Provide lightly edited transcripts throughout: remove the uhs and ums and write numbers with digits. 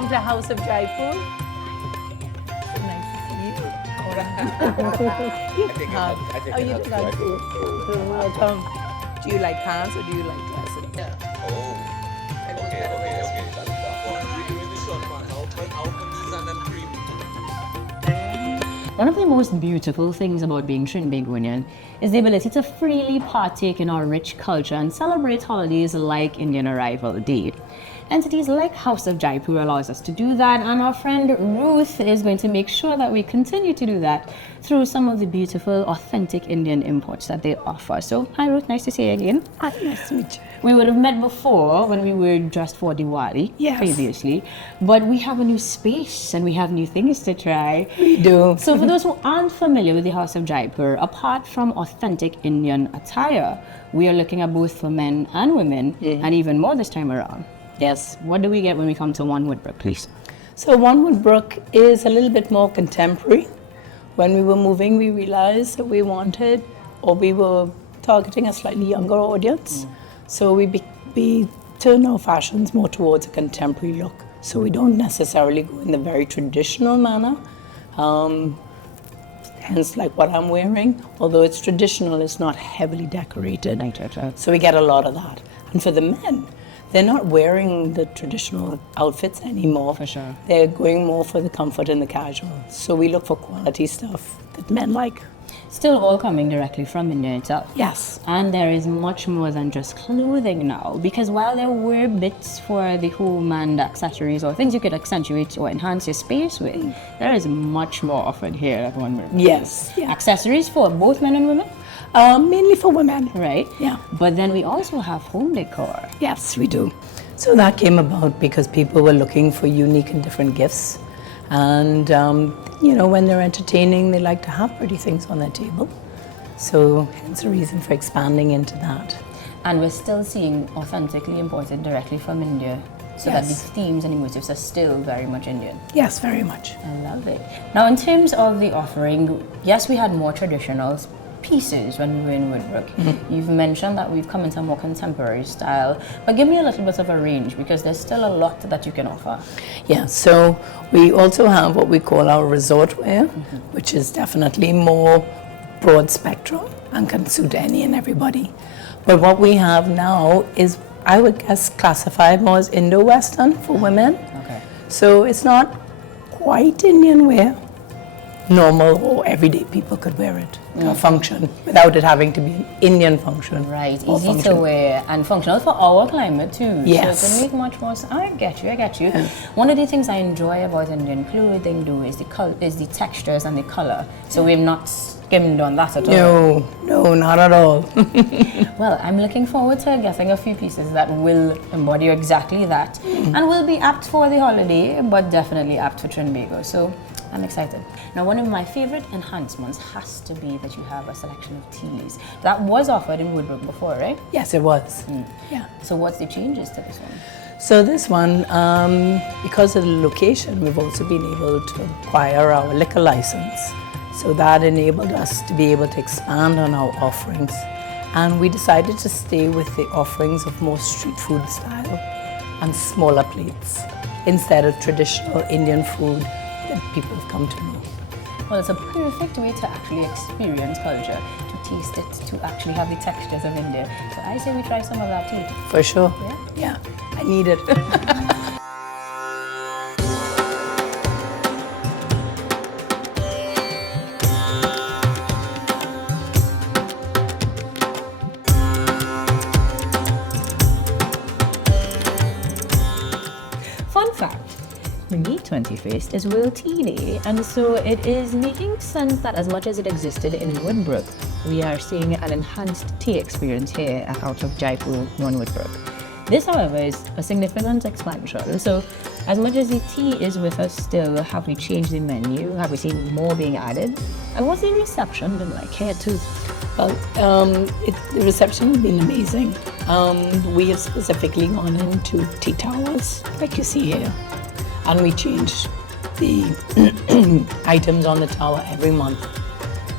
Welcome to House of Jaipur. So nice to see you. Oh, you do that too. Welcome. Do you like pants or do you like dresses? Oh, okay. One of the most beautiful things about being Trinbagonian is the ability to freely partake in our rich culture and celebrate holidays like Indian Arrival Day. Entities like House of Jaipur allows us to do that, and our friend Ruth is going to make sure that we continue to do that through some of the beautiful, authentic Indian imports that they offer. So, hi Ruth, nice to see you again. Hi, nice to meet you. We would have met before when we were dressed for Diwali previously, but we have a new space and we have new things to try. We do. So for those who aren't familiar with the House of Jaipur, apart from authentic Indian attire, we are looking at both for men and women, and even more this time around. Yes. What do we get when we come to One Woodbrook, please? So One Woodbrook is a little bit more contemporary. When we were moving, we realized that we wanted, or we were targeting a slightly younger audience. So we turn our fashions more towards a contemporary look. So we don't necessarily go in the very traditional manner. Hence, like what I'm wearing, although it's traditional, it's not heavily decorated. So we get a lot of that. And for the men, they're not wearing the traditional outfits anymore. For sure. They're going more for the comfort and the casual. So we look for quality stuff that men like. Still all coming directly from India itself. Yes. And there is much more than just clothing now, because while there were bits for the home and accessories or things you could accentuate or enhance your space with, there is much more offered here at One Woodbrook. Yes. Yeah. Accessories for both men and women? Mainly for women. Right. Yeah. But then we also have home decor. Yes, we do. So that came about because people were looking for unique and different gifts. And, when they're entertaining, they like to have pretty things on their table. So hence the reason for expanding into that. And we're still seeing authentically imported directly from India. So that the themes and the motifs are still very much Indian. Yes, very much. I love it. Now, in terms of the offering, yes, we had more traditional pieces when we were in Woodbrook. You've mentioned that we've come into a more contemporary style, but give me a little bit of a range because there's still a lot that you can offer. Yeah, so we also have what we call our resort wear, which is definitely more broad spectrum and can suit any and everybody. But what we have now is, I would guess, classified more as Indo-Western for women. Okay. So it's not quite Indian wear. Normal or everyday people could wear it to a function without it having to be an Indian function. Right, or easy function. to wear and functional for our climate too. Yes. So it can make much more sense. I get you. One of the things I enjoy about Indian clothing though is the textures and the color. So we've not skimmed on that at all. No, not at all. Well, I'm looking forward to getting a few pieces that will embody exactly that and will be apt for the holiday, but definitely apt for Trinbago. So I'm excited. Now, one of my favorite enhancements has to be that you have a selection of teas. That was offered in Woodbrook before, right? Yes, it was. Yeah. So what's the changes to this one? So this one, because of the location, we've also been able to acquire our liquor license. So that enabled us to be able to expand on our offerings. And we decided to stay with the offerings of more street food style and smaller plates instead of traditional Indian food that people have come to know. Well, it's a perfect way to actually experience culture, to taste it, to actually have the textures of India. So I say we try some of that too. For sure. Yeah? Yeah, I need it. Fun fact. May 21st is World Tea Day, and so it is making sense that as much as it existed in Woodbrook, we are seeing an enhanced tea experience here at House of Jaipur, One Woodbrook. This, however, is a significant expansion. So, as much as the tea is with us still, have we changed the menu? Have we seen more being added? And what's the reception been like here too? Well, the reception has been amazing. We have specifically gone into tea towers, like you see here. And we change the items on the tower every month.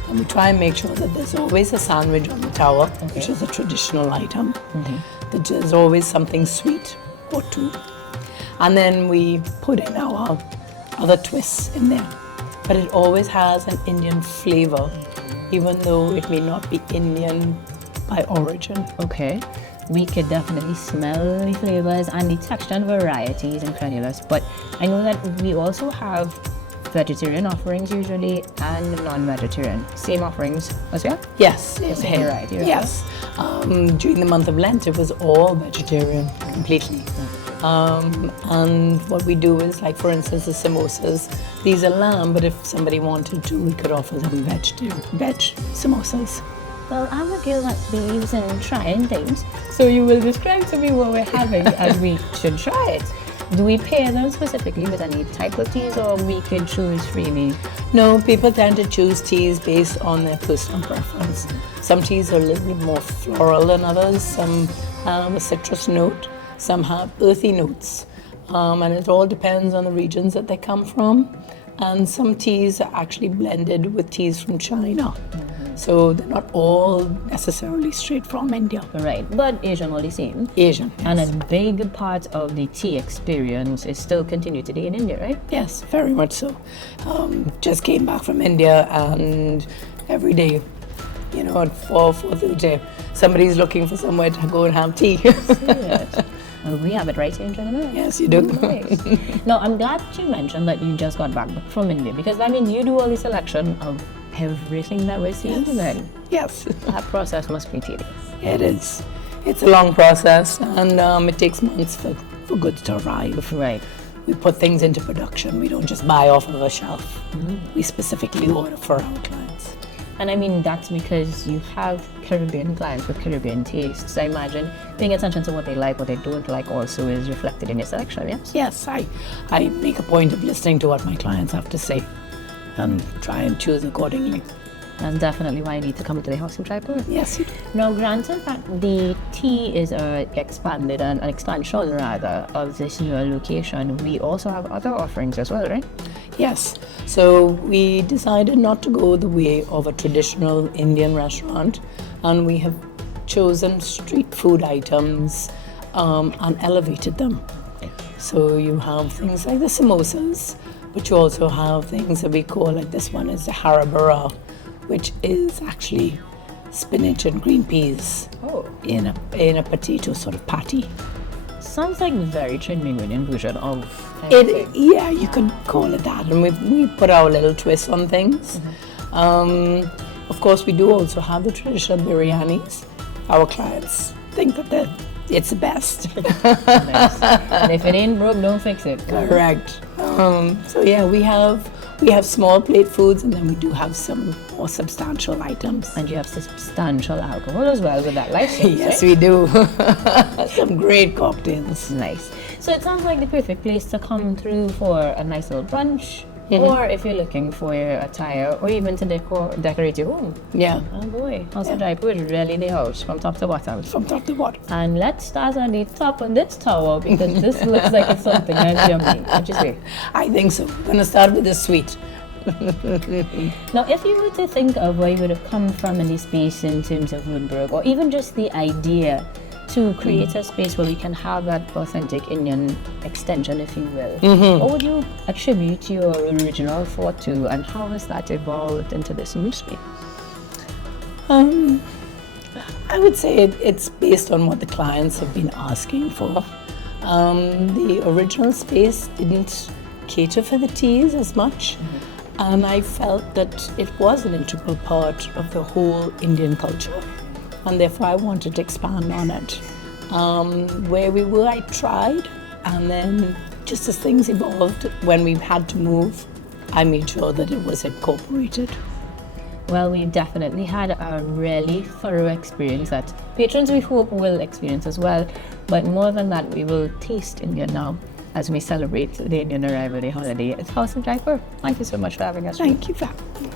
And we try and make sure that there's always a sandwich on the tower, which is a traditional item. That there's always something sweet or two. And then we put in our other twists in there. But it always has an Indian flavor, even though it may not be Indian by origin. Okay. We could definitely smell the flavors, and the texture and variety is incredulous. But I know that we also have vegetarian offerings usually and non-vegetarian. Same offerings as well? Yes. Same variety, right? Yes. During the month of Lent, it was all vegetarian completely. And what we do is, like, for instance, the samosas. These are lamb, but if somebody wanted to, we could offer them veg samosas. Well, I'm a girl that believes in trying things, so you will describe to me what we're having and we should try it. Do we pair them specifically with any type of teas, or we can choose freely? No, people tend to choose teas based on their personal preference. Some teas are a little bit more floral than others. Some have a citrus note, some have earthy notes. And it all depends on the regions that they come from. And some teas are actually blended with teas from China. So they're not all necessarily straight from India. Right, but Asian all the same. Asian, yes. And a big part of the tea experience is still continued today in India, right? Yes, very much so. Just came back from India, and every day, you know, at 4:30, somebody's looking for somewhere to go and have tea. Yes. Well, we have it right here in Trinidad. Yes, you do. Nice. Now, I'm glad that you mentioned that you just got back from India, because that means you do all the selection of everything that we're seeing today. Yes. That process must be tedious. It is. It's a long process, and it takes months for goods to arrive. Right. We put things into production. We don't just buy off of a shelf. We specifically order for our clients. And I mean, that's because you have Caribbean clients with Caribbean tastes. I imagine paying attention to what they like, what they don't like also is reflected in your selection, yes? Yes, I make a point of listening to what my clients have to say and try and choose accordingly. That's definitely why I need to come to the House of Jaipur. Yes, you do. Now, granted that the tea is an expansion rather, of this new location, we also have other offerings as well, right? Yes. So we decided not to go the way of a traditional Indian restaurant, and we have chosen street food items and elevated them. So you have things like the samosas, but you also have things that we call, like this one is the harabara, which is actually spinach and green peas in a potato sort of patty. Sounds like a very Trinidadian version of Yeah, you could call it that, and we put our little twist on things. Of course, we do also have the traditional biryanis. Our clients think that it's the best. Nice. And if it ain't broke, don't fix it. Correct. So yeah, we have small plate foods, and then we do have some more substantial items. And you have substantial alcohol as well with that license. Yes, right? we do. Some great cocktails. Nice. So it sounds like the perfect place to come through for a nice little brunch, or if you're looking for your attire, or even to decorate your home. Yeah. Oh boy, House of Jaipur is really the house from top to bottom. From top to bottom. And let's start on the top of this tower, because this looks like it's something that's yummy. What you say? I think so. We're gonna start with the sweet. Now, if you were to think of where you would have come from in the space in terms of Woodbrook, or even just the idea to create a space where we can have that authentic Indian extension, if you will, what would you attribute your original thought to, and how has that evolved into this new space? I would say it's based on what the clients have been asking for. The original space didn't cater for the teas as much, and I felt that it was an integral part of the whole Indian culture, and therefore I wanted to expand on it. Where we were, I tried, and then just as things evolved, when we had to move, I made sure that it was incorporated. Well, we definitely had a really thorough experience that patrons, we hope, will experience as well. But more than that, we will taste India now as we celebrate the Indian Arrival Day holiday at House of Jaipur. Thank you so much for having us. Thank you for having me.